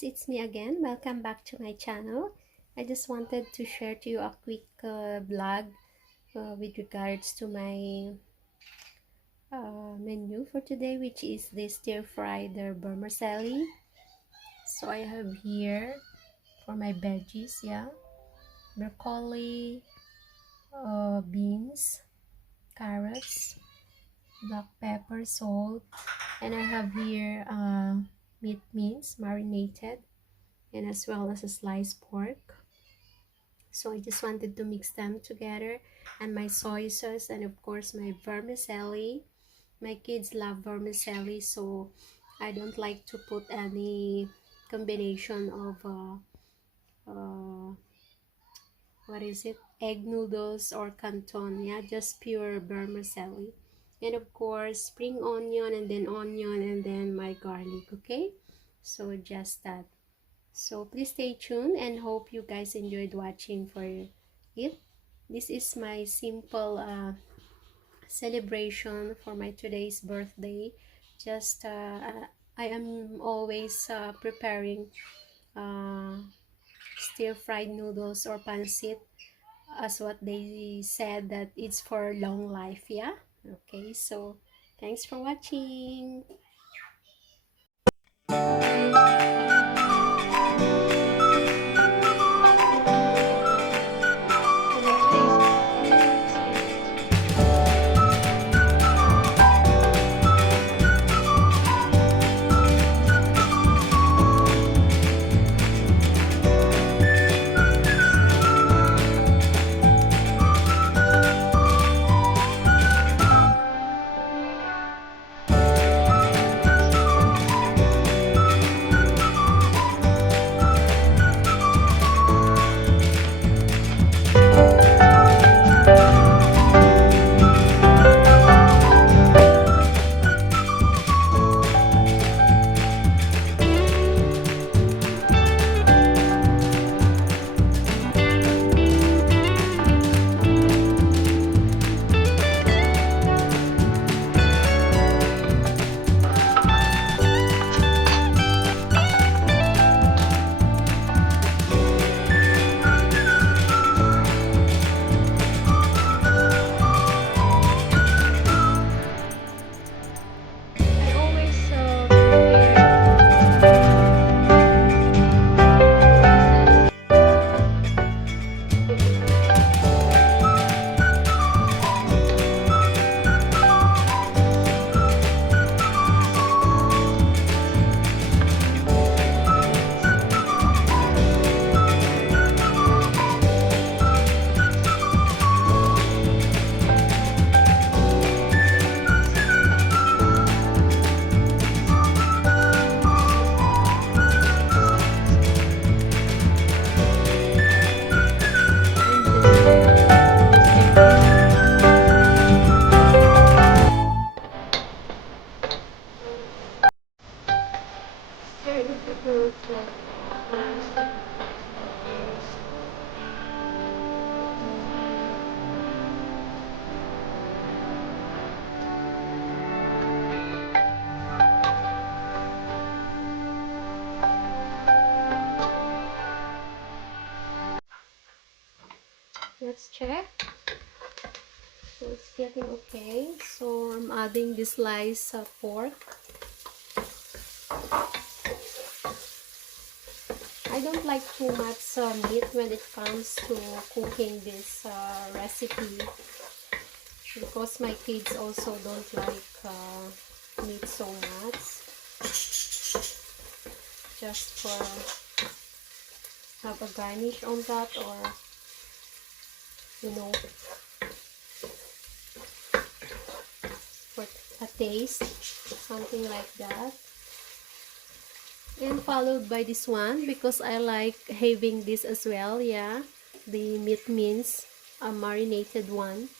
guys, it's me again. Welcome back to my channel. I just wanted to share to you a quick vlog with regards to my menu for today, which is this stir-fried vermicelli. So I have here for my veggies, broccoli, beans, carrots, black pepper, salt, and I have here meat mince marinated, and as well as a sliced pork. So I just wanted to mix them together, and my soy sauce, and of course my vermicelli. My kids love vermicelli, so I don't like to put any combination of what is it, egg noodles or canton. Yeah, just pure vermicelli, and of course spring onion, and then my garlic. Okay, so just that. So please stay tuned and hope you guys enjoyed watching for it. This is my simple celebration for my today's birthday. Just I am always preparing stir-fried noodles or pancit, as what they said that it's for long life. Yeah, okay, so thanks for watching. I always let's check. So it's getting okay. So I'm adding this sliced pork. I don't like too much meat when it comes to cooking this recipe, because my kids also don't like meat so much. Just for have a garnish on that, or you know, for a taste, something like that. And followed by this one, because I like having this as well. Yeah, the meat mince, a marinated one.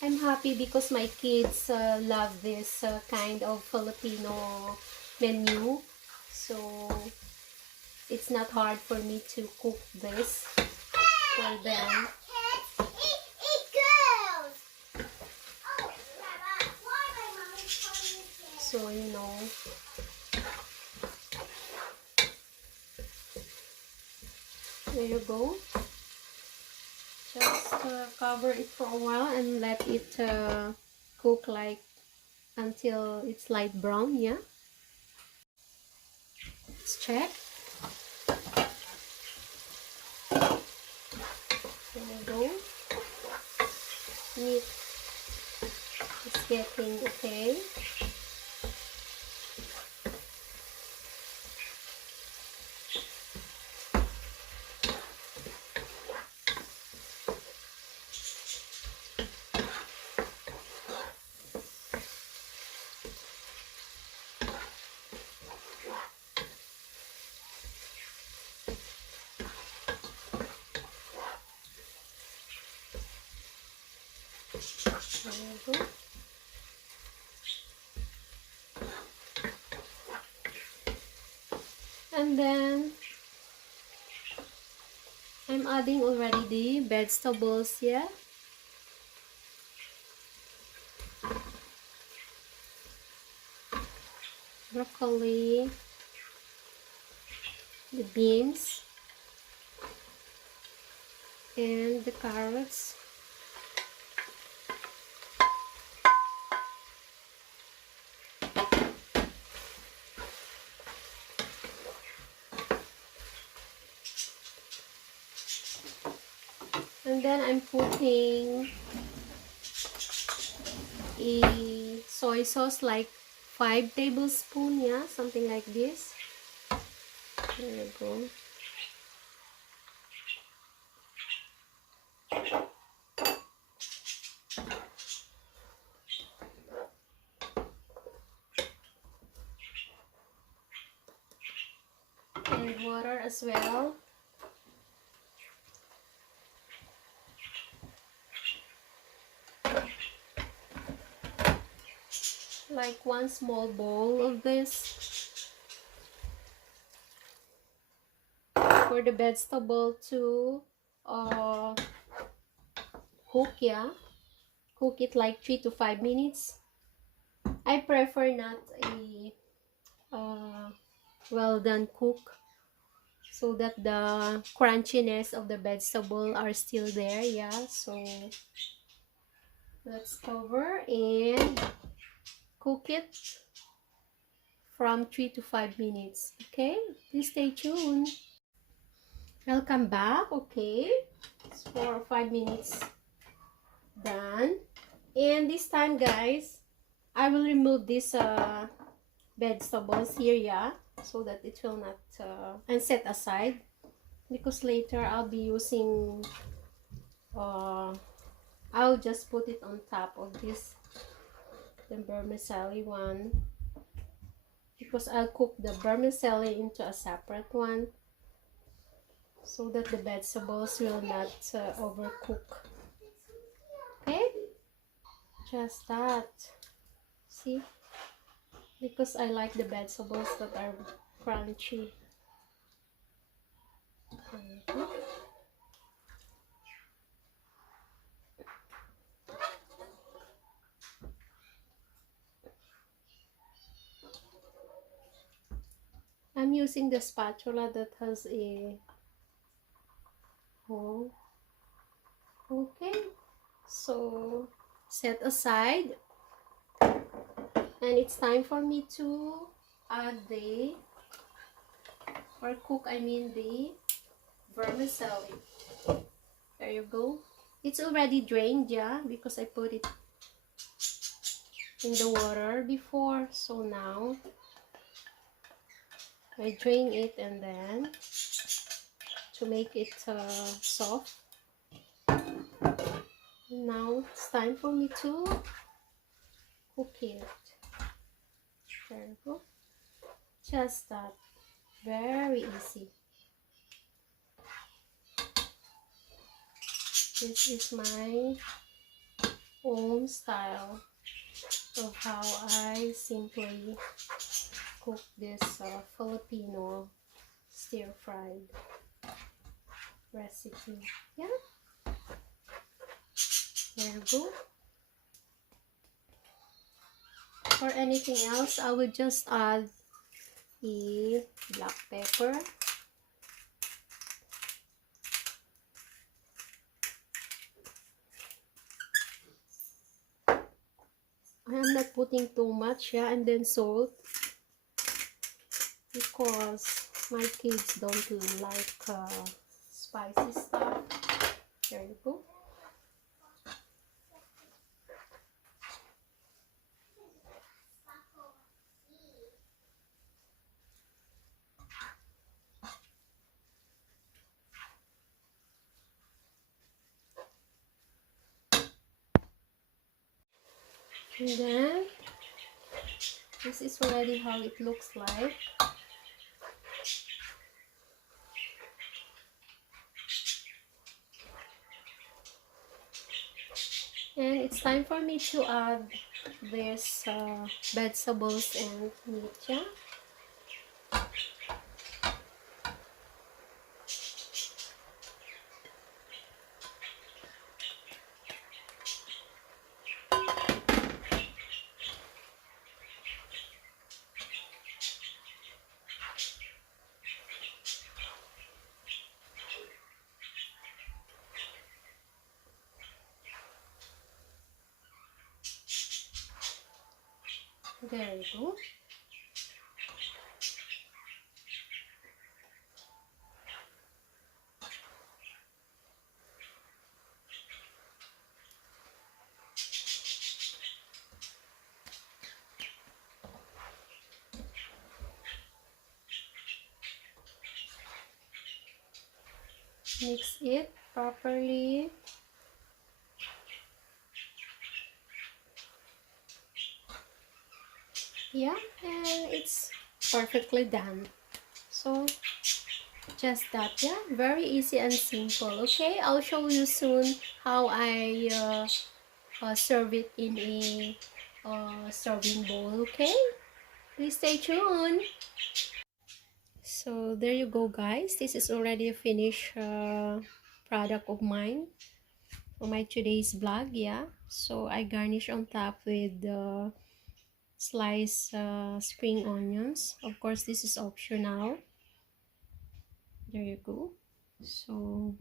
I'm happy because my kids love this kind of Filipino menu. So it's not hard for me to cook this for them. So, you know, there you go. Just cover it for a while and let it cook like until it's light brown. Yeah, let's check. There you go. Meat is getting okay. There you go. And then I'm adding already the vegetables, yeah. Broccoli, the beans, and the carrots. And then I'm putting a soy sauce like 5 tablespoons, yeah, something like this. There you go. And water as well. Like 1 small bowl of this for the vegetable to cook, yeah. Cook it like 3 to 5 minutes. I prefer not a well done cook, so that the crunchiness of the vegetable are still there, yeah. So let's cover and cook it from 3 to 5 minutes. Okay, please stay tuned. Welcome back. Okay, it's 4 or 5 minutes done, and this time, guys, I will remove these vegetables here, yeah, so that it will not and set aside, because later I'll be using I'll just put it on top of this, the vermicelli one, because I'll cook the vermicelli into a separate one so that the vegetables will not overcook. Okay, just that. See, because I like the vegetables that are crunchy. I'm using the spatula that has a hole. Okay, so set aside, and it's time for me to add the, or cook, I mean the vermicelli. There you go. It's already drained, yeah, because I put it in the water before. So now I drain it, and then to make it soft. Now it's time for me to cook it. There you go. Just that. Very easy. This is my own style of how I simply cook this Filipino stir fried recipe. Yeah, there you go. For anything else, I would just add the black pepper. I am not putting too much, yeah, and then salt, because my kids don't like spicy stuff. There you go. And then this is already how it looks like. And it's time for me to add this vegetables and meat, yeah. There you go. Mix it properly. Yeah, and it's perfectly done. So just that, yeah, very easy and simple. Okay, I'll show you soon how I serve it in a serving bowl. Okay, please stay tuned. So there you go, guys. This is already a finished product of mine for my today's vlog. Yeah, so I garnish on top with sliced spring onions. Of course, this is optional. There you go. So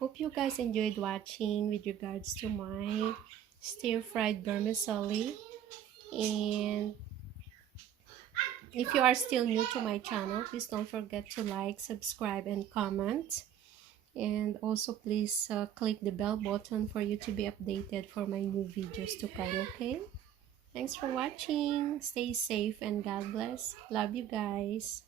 hope you guys enjoyed watching with regards to my stir-fried vermicelli. And if you are still new to my channel, please don't forget to like, subscribe, and comment. And also please click the bell button for you to be updated for my new videos to come. Okay, thanks for watching. Stay safe and God bless. Love you guys.